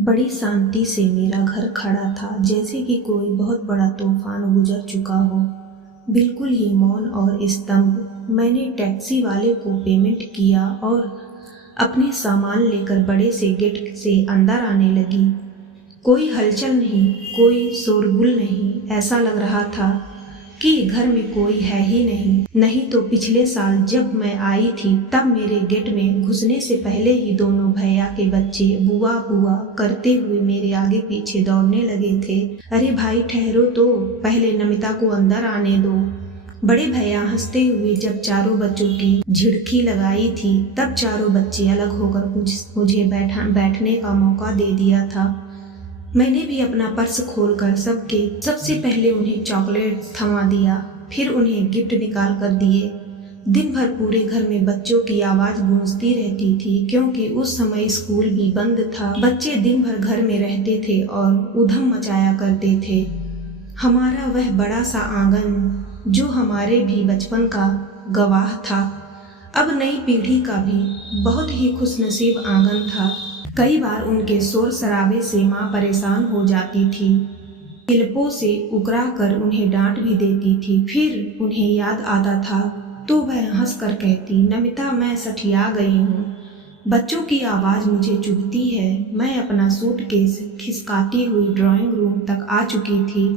बड़ी शांति से मेरा घर खड़ा था, जैसे कि कोई बहुत बड़ा तूफान गुजर चुका हो। बिल्कुल ही मौन और स्तब्ध। मैंने टैक्सी वाले को पेमेंट किया और अपने सामान लेकर बड़े से गेट से अंदर आने लगी। कोई हलचल नहीं, कोई शोरगुल नहीं। ऐसा लग रहा था कि घर में कोई है ही नहीं तो पिछले साल जब मैं आई थी तब मेरे गेट में घुसने से पहले ही दोनों भैया के बच्चे बुआ बुआ करते हुए मेरे आगे पीछे दौड़ने लगे थे। अरे भाई ठहरो तो, पहले नमिता को अंदर आने दो। बड़े भैया हंसते हुए जब चारों बच्चों की झिड़की लगाई थी तब चारों बच्चे अलग होकर मुझे बैठने का मौका दे दिया था। मैंने भी अपना पर्स खोलकर सबसे पहले उन्हें चॉकलेट थमा दिया, फिर उन्हें गिफ्ट निकाल कर दिए। दिन भर पूरे घर में बच्चों की आवाज़ गूंजती रहती थी, क्योंकि उस समय स्कूल भी बंद था। बच्चे दिन भर घर में रहते थे और उधम मचाया करते थे। हमारा वह बड़ा सा आंगन, जो हमारे भी बचपन का गवाह था, अब नई पीढ़ी का भी बहुत ही खुशनसीब आंगन था। कई बार उनके शोर शराबे से माँ परेशान हो जाती थी। किल्पों से उकरा कर उन्हें डांट भी देती थी। फिर उन्हें याद आता था तो वह हंस कर कहती, नमिता मैं सठिया गई हूँ, बच्चों की आवाज़ मुझे चुभती है। मैं अपना सूटकेस खिसकाती हुई ड्राइंग रूम तक आ चुकी थी।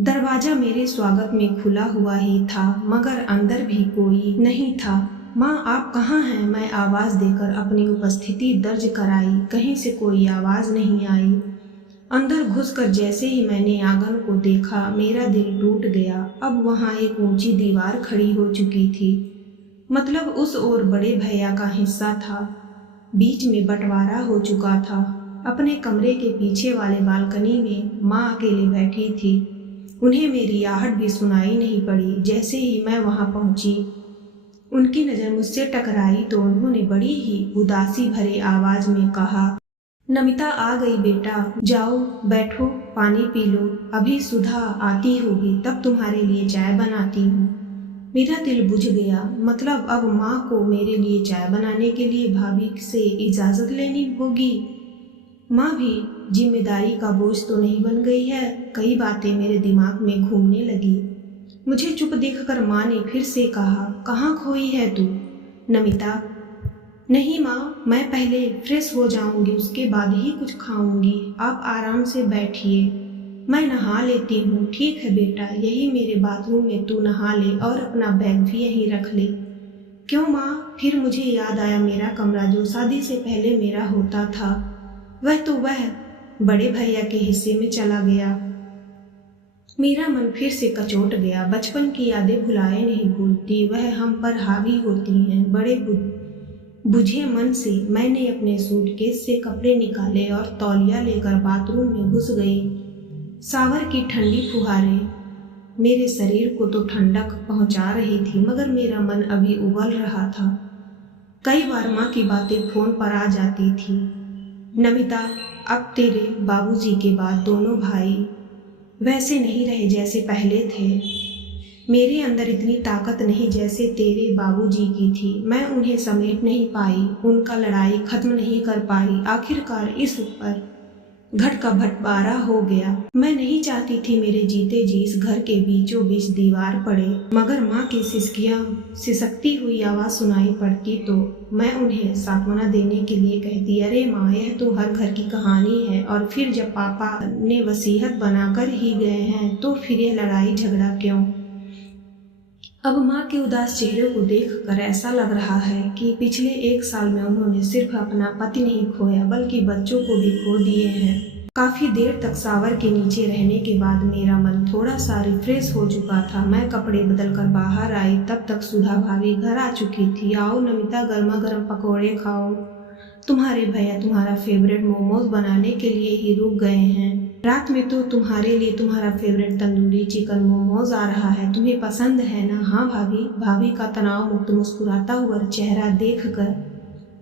दरवाज़ा मेरे स्वागत में खुला हुआ ही था, मगर अंदर भी कोई नहीं था। माँ आप कहाँ हैं? मैं आवाज़ देकर अपनी उपस्थिति दर्ज कराई। कहीं से कोई आवाज़ नहीं आई। अंदर घुसकर जैसे ही मैंने आंगन को देखा, मेरा दिल टूट गया। अब वहाँ एक ऊंची दीवार खड़ी हो चुकी थी, मतलब उस ओर बड़े भैया का हिस्सा था। बीच में बंटवारा हो चुका था। अपने कमरे के पीछे वाले बालकनी में माँ अकेले बैठी थी। उन्हें मेरी आहट भी सुनाई नहीं पड़ी। जैसे ही मैं वहाँ पहुँची, उनकी नज़र मुझसे टकराई तो उन्होंने बड़ी ही उदासी भरे आवाज में कहा, नमिता आ गई बेटा, जाओ बैठो, पानी पी लो। अभी सुधा आती होगी तब तुम्हारे लिए चाय बनाती हूँ। मेरा दिल बुझ गया। मतलब अब माँ को मेरे लिए चाय बनाने के लिए भाभी से इजाज़त लेनी होगी। माँ भी जिम्मेदारी का बोझ तो नहीं बन गई है। कई बातें मेरे दिमाग में घूमने लगी। मुझे चुप देखकर माँ ने फिर से कहा, कहाँ खोई है तू? नमिता, नहीं माँ, मैं पहले फ्रेश हो जाऊंगी, उसके बाद ही कुछ खाऊंगी। आप आराम से बैठिए, मैं नहा लेती हूँ। ठीक है बेटा, यही मेरे बाथरूम में तू नहा ले और अपना बैग भी यहीं रख ले। क्यों माँ? फिर मुझे याद आया मेरा कमरा जो शादी से पहले मेरा होता था, वह बड़े भैया के हिस्से में चला गया। मेरा मन फिर से कचोट गया। बचपन की यादें भुलाए नहीं भूलती, वह हम पर हावी होती हैं। बड़े बुझे मन से मैंने अपने सूटकेस से कपड़े निकाले और तौलिया लेकर बाथरूम में घुस गई। सावर की ठंडी फुहारें मेरे शरीर को तो ठंडक पहुंचा रही थी, मगर मेरा मन अभी उबल रहा था। कई बार माँ की बातें फोन पर आ जाती थी, नमिता अब तेरे बाबूजी के बाद दोनों भाई वैसे नहीं रहे जैसे पहले थे। मेरे अंदर इतनी ताकत नहीं जैसे तेरे बाबूजी की थी। मैं उन्हें समेट नहीं पाई, उनका लड़ाई खत्म नहीं कर पाई। आखिरकार इस पर घट का बंटवारा हो गया। मैं नहीं चाहती थी मेरे जीते जी इस घर के बीचों बीच दीवार पड़े, मगर माँ की सिसकती हुई आवाज़ सुनाई पड़ती तो मैं उन्हें सांत्वना देने के लिए कहती, अरे माँ, यह तो हर घर की कहानी है। और फिर जब पापा ने वसीयत बनाकर ही गए हैं तो फिर यह लड़ाई झगड़ा क्यों? अब माँ के उदास चेहरे को देखकर ऐसा लग रहा है कि पिछले 1 साल में उन्होंने सिर्फ अपना पति नहीं खोया बल्कि बच्चों को भी खो दिए हैं। काफी देर तक सावर के नीचे रहने के बाद मेरा मन थोड़ा सा रिफ्रेश हो चुका था। मैं कपड़े बदलकर बाहर आई, तब तक सुधा भाभी घर आ चुकी थी। आओ नमिता, गर्मा गर्म पकौड़े खाओ, तुम्हारे भैया तुम्हारा फेवरेट मोमोज बनाने के लिए ही रुक गए हैं। रात में तो तुम्हारे लिए तुम्हारा फेवरेट तंदूरी चिकन मोमोज आ रहा है, तुम्हें पसंद है ना? हाँ भाभी। भाभी का तनाव मुक्त मुस्कुराता हुआ चेहरा देखकर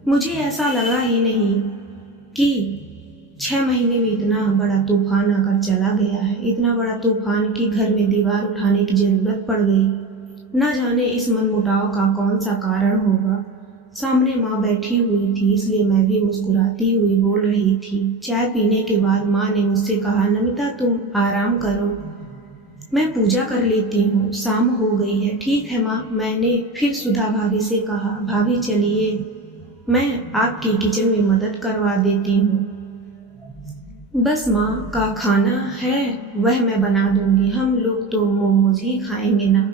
मुझे ऐसा लगा ही नहीं कि 6 महीने में इतना बड़ा तूफान आकर चला गया है। इतना बड़ा तूफान कि घर में दीवार उठाने की जरूरत पड़ गई। न जाने इस मनमुटाव का कौन सा कारण होगा। सामने माँ बैठी हुई थी, इसलिए मैं भी मुस्कुराती हुई बोल रही थी। चाय पीने के बाद माँ ने मुझसे कहा, नमिता तुम आराम करो, मैं पूजा कर लेती हूँ, शाम हो गई है। ठीक है माँ, मैंने फिर सुधा भाभी से कहा। भाभी चलिए, मैं आपकी किचन में मदद करवा देती हूँ। बस माँ का खाना है वह मैं बना दूंगी, हम लोग तो मोमोज ही खाएंगे ना।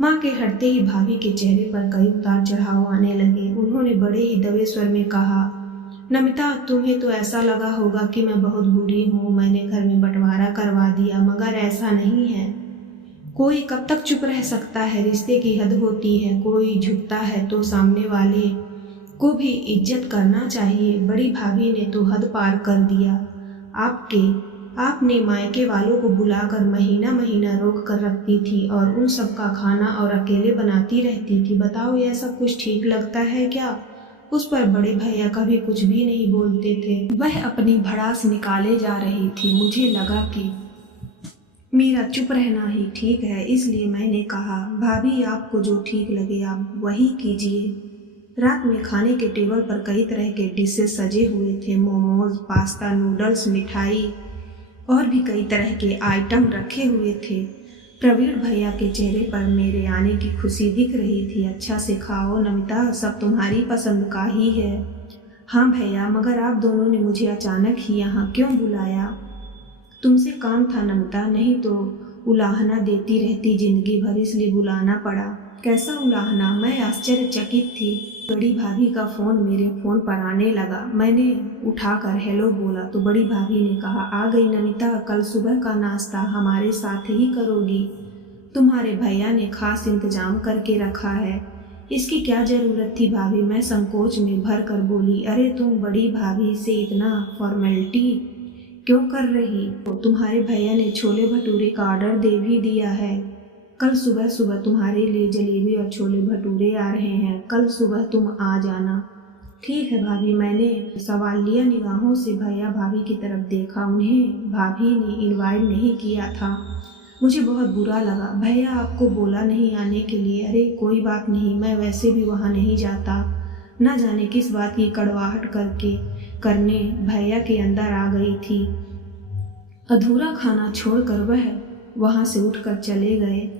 माँ के हटते ही भाभी के चेहरे पर कई उतार चढ़ाव आने लगे। उन्होंने बड़े ही दबे स्वर में कहा, नमिता तुम्हें तो ऐसा लगा होगा कि मैं बहुत बुरी हूँ, मैंने घर में बंटवारा करवा दिया, मगर ऐसा नहीं है। कोई कब तक चुप रह सकता है, रिश्ते की हद होती है, कोई झुकता है तो सामने वाले को भी इज्जत करना चाहिए। बड़ी भाभी ने तो हद पार कर दिया। आपने मायके वालों को बुलाकर महीना महीना रोक कर रखती थी और उन सब का खाना और अकेले बनाती रहती थी। बताओ यह सब कुछ ठीक लगता है क्या? उस पर बड़े भैया कभी कुछ भी नहीं बोलते थे, वह अपनी भड़ास निकाले जा रही थी। मुझे लगा कि मेरा चुप रहना ही ठीक है, इसलिए मैंने कहा, भाभी आपको जो ठीक लगे आप वही कीजिए। रात में खाने के टेबल पर कई तरह के डिशेस सजे हुए थे, मोमोज, पास्ता, नूडल्स, मिठाई और भी कई तरह के आइटम रखे हुए थे। प्रवीण भैया के चेहरे पर मेरे आने की खुशी दिख रही थी। अच्छा से खाओ नमिता, सब तुम्हारी पसंद का ही है। हाँ भैया, मगर आप दोनों ने मुझे अचानक ही यहाँ क्यों बुलाया? तुमसे काम था नमिता, नहीं तो उलाहना देती रहती जिंदगी भर, इसलिए बुलाना पड़ा। कैसा उलाहना? मैं आश्चर्यचकित थी। बड़ी भाभी का फ़ोन मेरे फ़ोन पर आने लगा। मैंने उठाकर हेलो बोला तो बड़ी भाभी ने कहा, आ गई नमिता, कल सुबह का नाश्ता हमारे साथ ही करोगी, तुम्हारे भैया ने खास इंतजाम करके रखा है। इसकी क्या ज़रूरत थी भाभी? मैं संकोच में भर कर बोली, अरे तुम बड़ी भाभी से इतना फॉर्मेलिटी क्यों कर रही हो? तुम्हारे भैया ने छोले भटूरे का ऑर्डर दे भी दिया है। कल सुबह सुबह तुम्हारे लिए जलेबी और छोले भटूरे आ रहे हैं, कल सुबह तुम आ जाना। ठीक है भाभी। मैंने सवालिया निगाहों से भैया भाभी की तरफ देखा। उन्हें भाभी ने इनवाइट नहीं किया था। मुझे बहुत बुरा लगा। भैया आपको बोला नहीं आने के लिए? अरे कोई बात नहीं, मैं वैसे भी वहाँ नहीं जाता। न जाने किस बात की कड़वाहट करने भैया के अंदर आ गई थी। अधूरा खाना छोड़कर वह वहाँ से उठकर चले गए।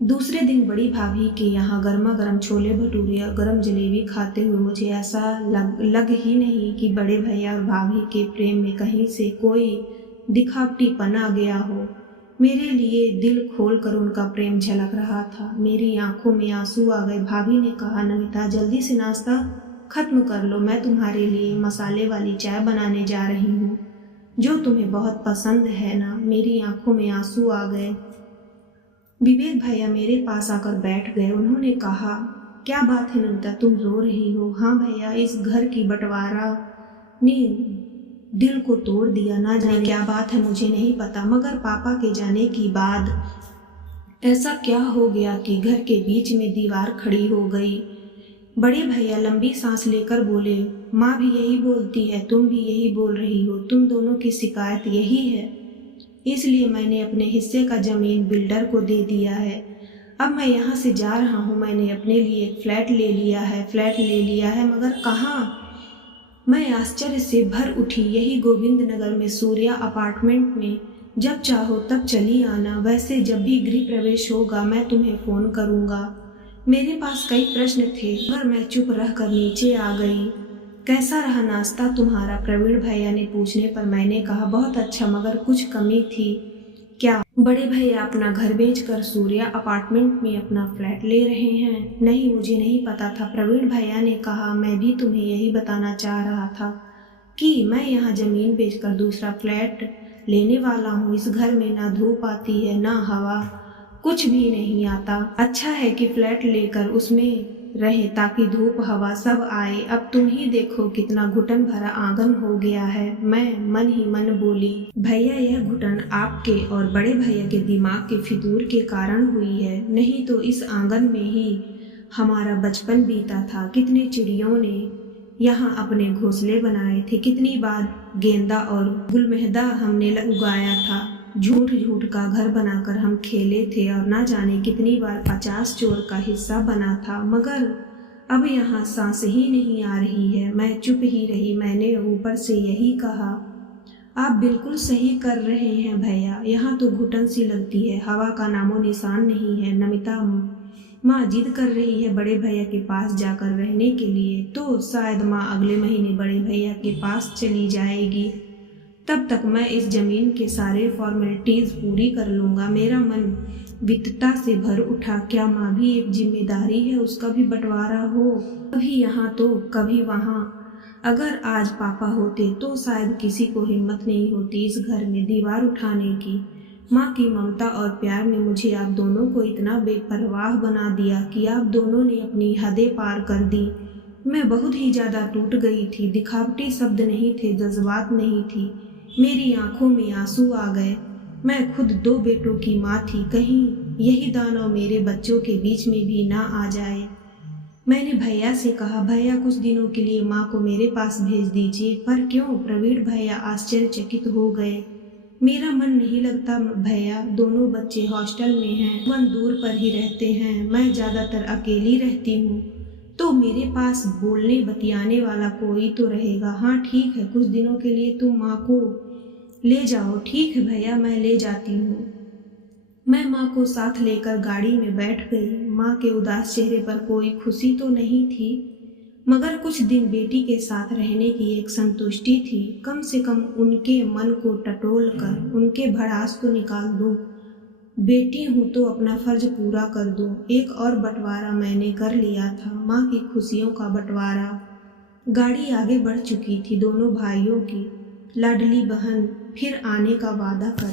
दूसरे दिन बड़ी भाभी के यहाँ गर्मा गर्म छोले भटूरे और गर्म जलेबी खाते हुए मुझे ऐसा लग ही नहीं कि बड़े भैया और भाभी के प्रेम में कहीं से कोई दिखावटीपन आ गया हो। मेरे लिए दिल खोलकर उनका प्रेम झलक रहा था। मेरी आंखों में आंसू आ गए। भाभी ने कहा, नमिता जल्दी से नाश्ता खत्म कर लो, मैं तुम्हारे लिए मसाले वाली चाय बनाने जा रही हूँ जो तुम्हें बहुत पसंद है ना। मेरी आंखों में आंसू आ गए। विवेक भैया मेरे पास आकर बैठ गए। उन्होंने कहा, क्या बात है नमिता, तुम रो रही हो? हाँ भैया, इस घर की बंटवारा ने दिल को तोड़ दिया। ना जाने क्या बात है, मुझे नहीं पता, मगर पापा के जाने की बाद ऐसा क्या हो गया कि घर के बीच में दीवार खड़ी हो गई। बड़े भैया लंबी सांस लेकर बोले, माँ भी यही बोलती है, तुम भी यही बोल रही हो, तुम दोनों की शिकायत यही है, इसलिए मैंने अपने हिस्से का ज़मीन बिल्डर को दे दिया है। अब मैं यहाँ से जा रहा हूँ। मैंने अपने लिए एक फ्लैट ले लिया है, मगर कहाँ? मैं आश्चर्य से भर उठी। यही गोविंद नगर में सूर्या अपार्टमेंट में। जब चाहो तब चली आना। वैसे जब भी गृह प्रवेश होगा मैं तुम्हें फ़ोन करूँगा। मेरे पास कई प्रश्न थे मगर मैं चुप रहकर नीचे आ गई। कैसा रहा नाश्ता तुम्हारा? प्रवीण भैया ने पूछने पर मैंने कहा, बहुत अच्छा, मगर कुछ कमी थी। क्या? बड़े भैया अपना घर बेचकर सूर्या अपार्टमेंट में अपना फ्लैट ले रहे हैं? नहीं, मुझे नहीं पता था। प्रवीण भैया ने कहा, मैं भी तुम्हें यही बताना चाह रहा था कि मैं यहाँ ज़मीन बेचकर दूसरा फ्लैट लेने वाला हूँ। इस घर में ना धूप आती है ना हवा, कुछ भी नहीं आता। अच्छा है कि फ्लैट लेकर उसमें रहे ताकि धूप हवा सब आए। अब तुम ही देखो कितना घुटन भरा आंगन हो गया है। मैं मन ही मन बोली, भैया यह घुटन आपके और बड़े भैया के दिमाग के फितूर के कारण हुई है, नहीं तो इस आंगन में ही हमारा बचपन बीता था। कितने चिड़ियों ने यहाँ अपने घोंसले बनाए थे, कितनी बार गेंदा और गुलमेहदा हमने उगाया था। झूठ झूठ का घर बनाकर हम खेले थे और ना जाने कितनी बार 50 चोर का हिस्सा बना था। मगर अब यहाँ सांस ही नहीं आ रही है। मैं चुप ही रही। मैंने ऊपर से यही कहा, आप बिल्कुल सही कर रहे हैं भैया, यहाँ तो घुटन सी लगती है, हवा का नामो निशान नहीं है। नमिता माँ जिद कर रही है बड़े भैया के पास जाकर रहने के लिए, तो शायद माँ अगले महीने बड़े भैया के पास चली जाएगी। तब तक मैं इस जमीन के सारे फॉर्मेलिटीज़ पूरी कर लूँगा। मेरा मन वित्तता से भर उठा। क्या माँ भी एक जिम्मेदारी है, उसका भी बंटवारा हो, कभी यहाँ तो कभी वहाँ। अगर आज पापा होते तो शायद किसी को हिम्मत नहीं होती इस घर में दीवार उठाने की। माँ की ममता और प्यार ने मुझे आप दोनों को इतना बेपरवाह बना दिया कि आप दोनों ने अपनी हदें पार कर दी। मैं बहुत ही ज़्यादा टूट गई थी। दिखावटी शब्द नहीं थे, जज्बात नहीं थी, मेरी आंखों में आंसू आ गए। मैं खुद 2 बेटों की माँ थी, कहीं यही दानव मेरे बच्चों के बीच में भी ना आ जाए। मैंने भैया से कहा, भैया कुछ दिनों के लिए माँ को मेरे पास भेज दीजिए। पर क्यों? प्रवीण भैया आश्चर्यचकित हो गए। मेरा मन नहीं लगता भैया, दोनों बच्चे हॉस्टल में हैं, मन दूर पर ही रहते हैं, मैं ज़्यादातर अकेली रहती हूँ, तो मेरे पास बोलने बतियाने वाला कोई तो रहेगा। हाँ ठीक है, कुछ दिनों के लिए तुम माँ को ले जाओ। ठीक है भैया, मैं ले जाती हूँ। मैं माँ को साथ लेकर गाड़ी में बैठ गई। माँ के उदास चेहरे पर कोई खुशी तो नहीं थी, मगर कुछ दिन बेटी के साथ रहने की एक संतुष्टि थी। कम से कम उनके मन को टटोल कर उनके भड़ास को निकाल दूँ। बेटी हूँ तो अपना फर्ज पूरा कर दूँ। एक और बंटवारा मैंने कर लिया था, माँ की खुशियों का बंटवारा। गाड़ी आगे बढ़ चुकी थी। दोनों भाइयों की लाडली बहन फिर आने का वादा कर